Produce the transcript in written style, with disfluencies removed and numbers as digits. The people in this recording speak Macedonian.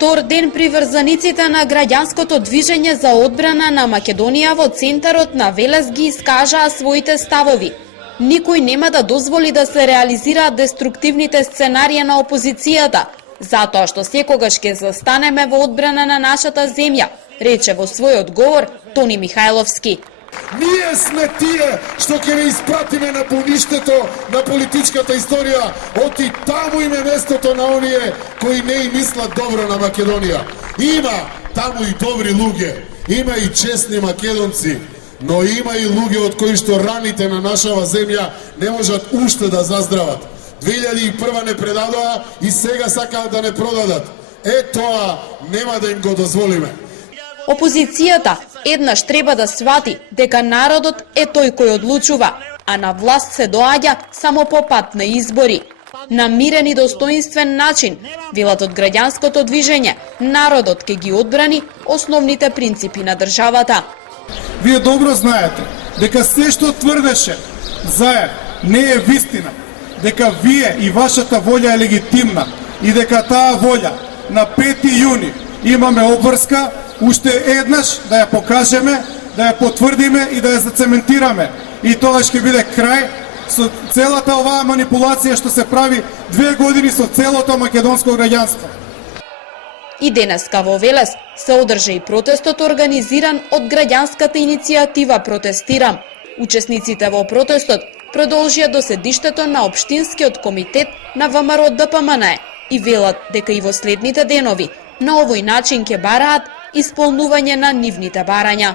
втор ден приврзаниците на граѓанското движење за одбрана на Македонија во центарот на Велес ги искажаа своите ставови. Никој нема да дозволи да се реализираат деструктивните сценарии на опозицијата, затоа што секогаш ќе застанеме во одбрана на нашата земја, рече во својот говор Тони Михајловски. Ние сме тие што ќе ве испратиме на буништето на политичката историја, оти таму им е местото на оние кои не им мислат добро на Македонија. Има таму и добри луѓе, има и честни македонци, но има и луѓе од кои што раните на нашава земја не можат уште да заздрават. 2001 не предадоа и сега сакаат да не продадат. Тоа нема да им го дозволиме. Опозицијата еднаш треба да свати дека народот е тој кој одлучува, а на власт се доаѓа само по пат на избори. На мирен и достоинствен начин, велат од граѓанското движење, народот ќе ги одбрани основните принципи на државата. Вие добро знаете дека се што тврдеше Заев не е вистина, дека вие и вашата волја е легитимна и дека таа волја на 5 јуни имаме обврска уште еднаш да ја покажеме, да ја потврдиме и да ја зацементираме. И тоа ќе биде крај со целата оваа манипулација што се прави 2 години со целото македонско граѓанство. И денеска во Велес се одржа и протестот организиран од граѓанската иницијатива Протестирам. Учесниците во протестот продолжија до седиштето на Општинскиот комитет на ВМРО ДПМН и велат дека и во следните денови на овој начин ќе бараат исполнување на нивните барања.